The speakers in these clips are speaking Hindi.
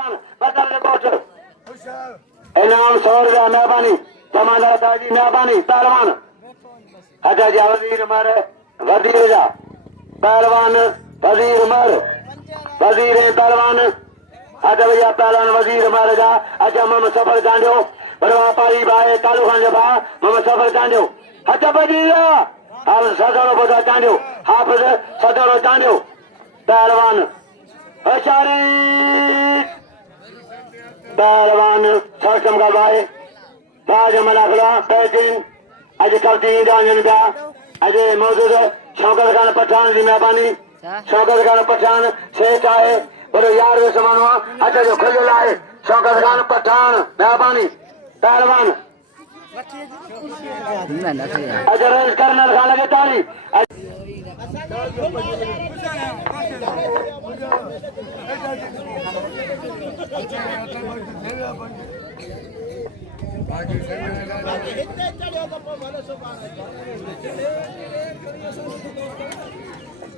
पहलवान बदल कोच इनाम 100 रुपया मेहरबानी जमादार साहब जी मेहरबानी पहलवान हजा जा वजीर मर वजीर जा पहलवान वजीर मर वजीर पहलवान हजा भैया पहलवान वजीर मर जा अच्छा मोहम्मद सफर चांडियो बड़वा पारी भाई कालू खान जबा मोहम्मद सफर चांडियो हजा वजीर हाफिज सदरो बोदा चांडियो हाफिज सदरो चांडियो पहलवान अचारी पहलवान सरकम का भाई बाज मलाखला पैकिंग आज करती जान जा आज मौजूद शौकत खान पठान की मेहरबानी शौकत खान पठान शेख आए बड़े यार वे समान हुआ अच्छा जो खुल लाए शौकत खान पठान मेहरबानी पहलवान अच्छा रेस कर्नल खान लगे ताली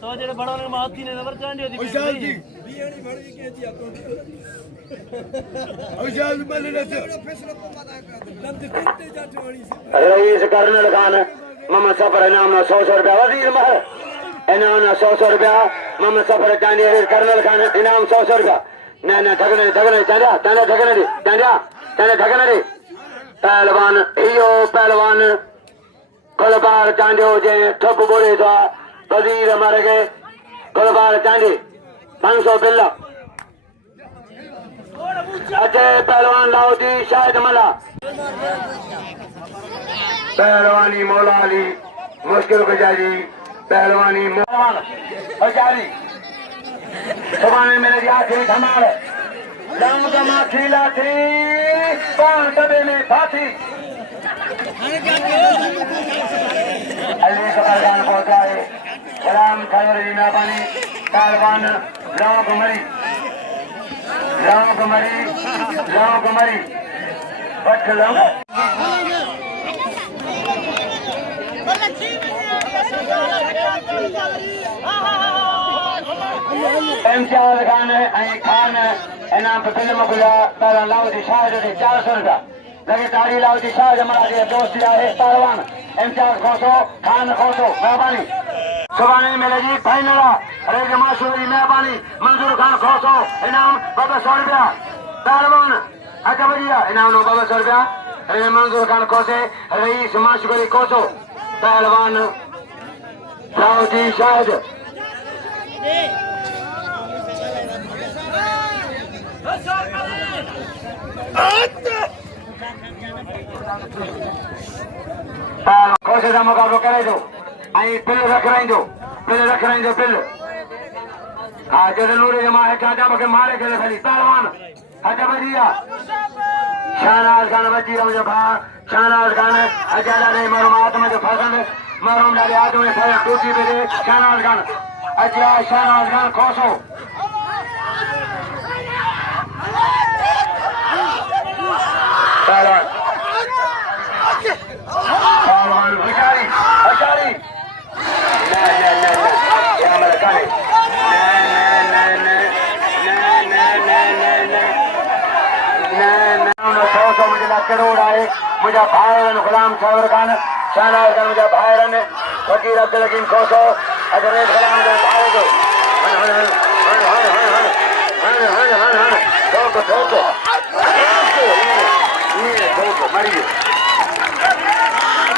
तो जेडे बड़ा ने माती ने नंबर चांडी होती विशाल जी बियाणी भड़ी के जी आपको विशाल बने न फैसला को पता कर लंद कितने जाते वाली से रईस कर्नल खान मोहम्मद सफर इनाम 100 रुपया वजीर महर इनाम 100 रुपया मोहम्मद सफर चांदी कर्नल खान इनाम 100 रुपया न ठगने ठगने चांदा चांदा ठगने दे चांदा चांदा ठगने दे पहलवान इयो पहलवान गुलबार चांडियो जे ठप बोले तो वजीर मर गए गुलबार चांडी 500 बिल्ला अजय पहलवान लाउदी शायद मला पहलवानी मौला अली मुश्किल गुजारी पहलवानी पहलवान गुजारी सुबह मेरे आखिरी धमाल लंग जमा खिला थी पान डबे में फांसी अली कबरगान पहुंचाए गुलाम खैर जी मेहरबानी पहलवान लौंग मरी बठ लौंग इम्तियाज खान इनाम फिल्म गुजा पहला लाउदी शाह 400 रुपया लगे तारी लाउदी शाह जमा के दोस्त है पहलवान इम्तियाज खोसो खान खोसो मेहरबानी सुबानी मेरे जी फाइनल अरे जमाशूरी मेहरबानी मंजूर खान खोसो इनाम 100 रुपया पहलवान अच्छा बढ़िया इनाम 100 रुपया अरे मंजूर खान खोसे रईस माशूरी खोसो पहलवान लाउदी शाह कोशिश का मुकाबलो करे दो आई पिल रख रही दो पिल हाँ जैसे नूरे जमा है क्या जाके मारे के खाली पहलवान अच्छा बढ़िया शाहनाज खान वजीर मुझे भा शाहनाज खान अजाला नहीं मरूम आत्मा जो फसल मरूम डाले आज में सारे टूटी पे दे शाहनाज खान अच्छा शाहनाज खान खोसो पहलवान अशारी करोड़ आए मुझे भाईरन गुलाम सावर खान शाहनाज खान मुझे भाईरन फकीर अब्दुल हकीम खोसो अजरेज गुलाम जो भाई दो ठोको मरिए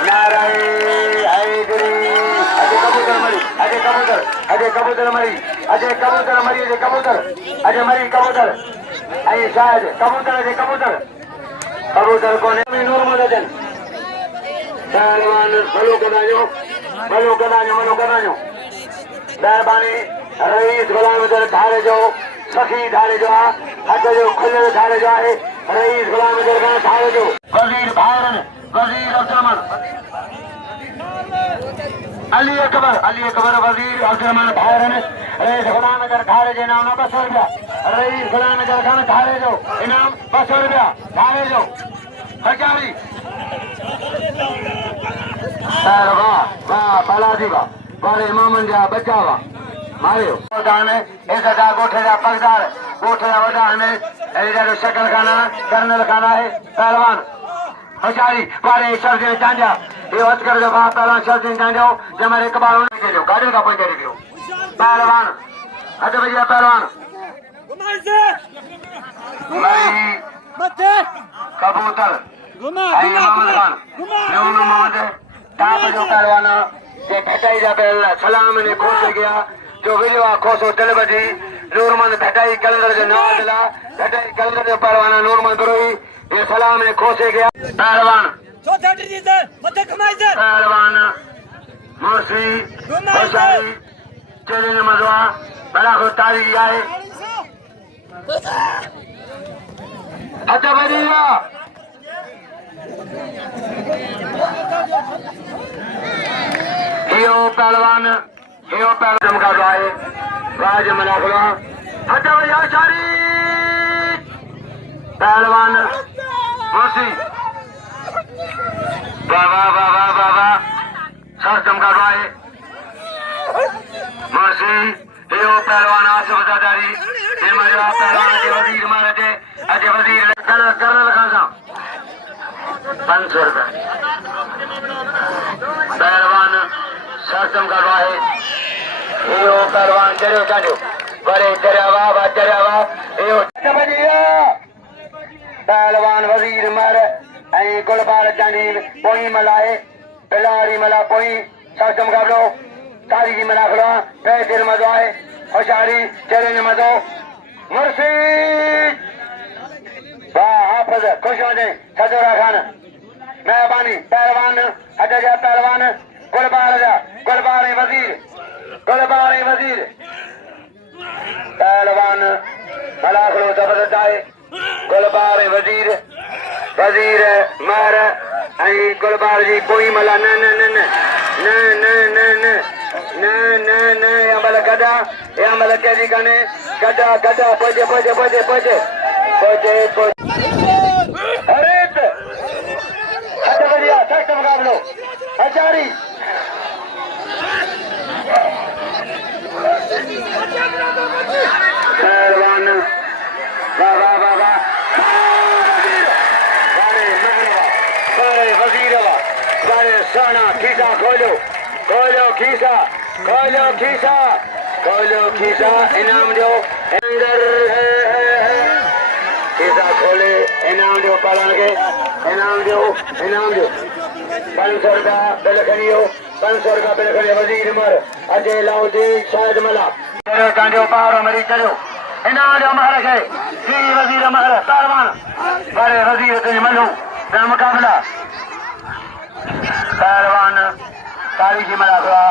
नारायण हैदरी अजय कबूतर मरी अजय मरी कबूतर अजय शायद कबूतर को नूर मदन पहलवान मलो कदाजो मेहरबानी रईस गुलाम धारे जो सखी धारे जो हद जो खुले धारे जो है रईस गुलाम धारे जो वजीर भाईरन वजीर अब्दुलरहमान अली अकबर वजीर अब्दुलरहमान भाईरन रईस गुलाम धारे जो इनाम 200 रुपया रईस गुलाम खान धारे जो इनाम 200 रुपया धारे जो हजारी वाह बालाजी वाह वाले इमामन जा बचावा मारियो दाने ऐसा दा गोठे दा पगदार गोठे दा वडाने ऐसा शक्ल खाना कर्नल खाना है पहलवान होशियारी वारे शर्जीन चांजा ये वत कर दो पहलवान शर्जीन चांजो जमारे कबाल होने के जो गाड़ी का पॉइंट दे दियो पहलवान हट भैया पहलवान मरी कबूतर मोहम्मद खान यून मोहम्मद टाप जो पहलवान ये भेटाई जा पहल सलाम ने खोस गया जो विजवा खोसो दिलबजी नूरमंद भेटाई कलंदर जो नाम दिला भेटाई कलंदर जो पहलवान नूरमंद रोई ये सलाम ने खोसे गया पहलवान पहलवान मुर्सी होशियारी चेले मजवा बड़ा को तारीख आए अच्छा बढ़िया हियो पहलवान चमका आए राज मना खुला अच्छा भैया शारी पहलवान मुर्सी बाबा बाबा बाबा सर चमका आए मुर्सी हियो पहलवान आसिफ दादारी ये मजा पहलवान के वजीर मारे थे अजय वजीर कर्नल खान साहब 500 रुपए पहलवान सर चमका है हियो पहलवान चलो चांजो बड़े चरावा हियो पहलवान वजीर मर गुलबार चांदी पोई मलाए पिलारी मला पोई सर चमका तारीखी मना खड़ा पैर मजो आए होशियारी चैलेंज मजो मुर्शी वाह हाफिज खुश हो जाए सजोरा खान मेहरबानी पहलवान हटा जा पहलवान गुलबार वजीर पहलवान मला खड़ो जबरदस्त आए गुलबार वजीर मर गुलबार जी कोई मला न न न न न न न न न न न अमल गदा अमल कैदी कने गदा पहुंचे अरे अच्छा बढ़िया सख्त मुकाबलो हजारी पहलवान बाबा वजीर सोना खीसा खोलो खीसा इनाम दो खीसा खोले इनाम दो पालन के इनाम दो 500 रुपया बिल खड़ियो 500 रुपया बिल खड़ियो वजीर मर अजय लाउदी शायद मला चलो चांजो पारो मरी चलो इनाम दो महर के जी वजीर महर पहलवान बड़े वजीर तुझे मनु ना मुकाबला पहलवान तारीखी मला हुआ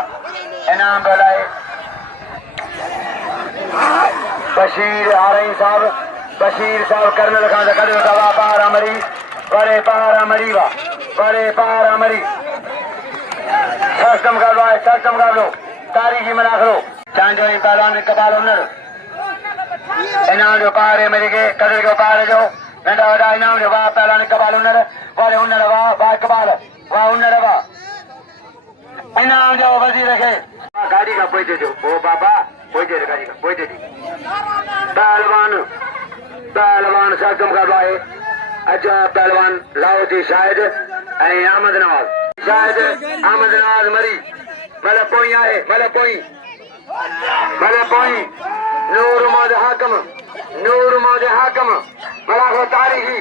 इनाम बोलाए बशीर साहब कर्नल खान का कदम दवा पहाड़ा मरी बड़े पहाड़ा मरी सक्षम कर लो तारीखी मना करो चांजो पहलवान कपाल उन्नर इनाम जो पहाड़े मरी के कदर के पहाड़े जो नंदा वड़ा इनाम जो वाह पहलवान कपाल उन्नर वाले उन्नर वाह कपाल वाह उन्नर वाह इनाम जो वजीर रखे गाड़ी का पोई दे दो ओ बाबा पोई दे गाड़ी का पोई दे दी पहलवान सक्षम कर रहे अच्छा पहलवान लाउदी शायद अहमद नवाज मरी मले पोई आए मले पोई नूर मोद हाकम मला को तारीखी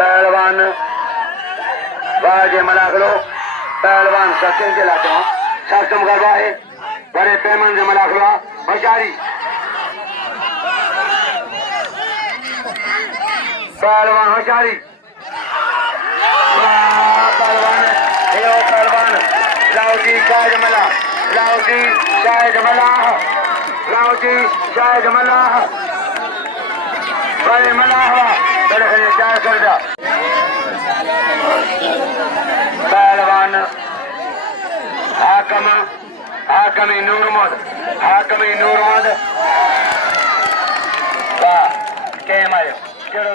पहलवान बाजे मला करो पहलवान सचिन के लाते हो सक्षम करवा है बड़े पैमान से मला करो होशियारी पहलवान होशियारी पहलवान लाउदी शायद मलाह बड़े मलाह बड़े 400 रुपया पहलवान हाकमी नूर मोहम्मद वाह के मारे चलो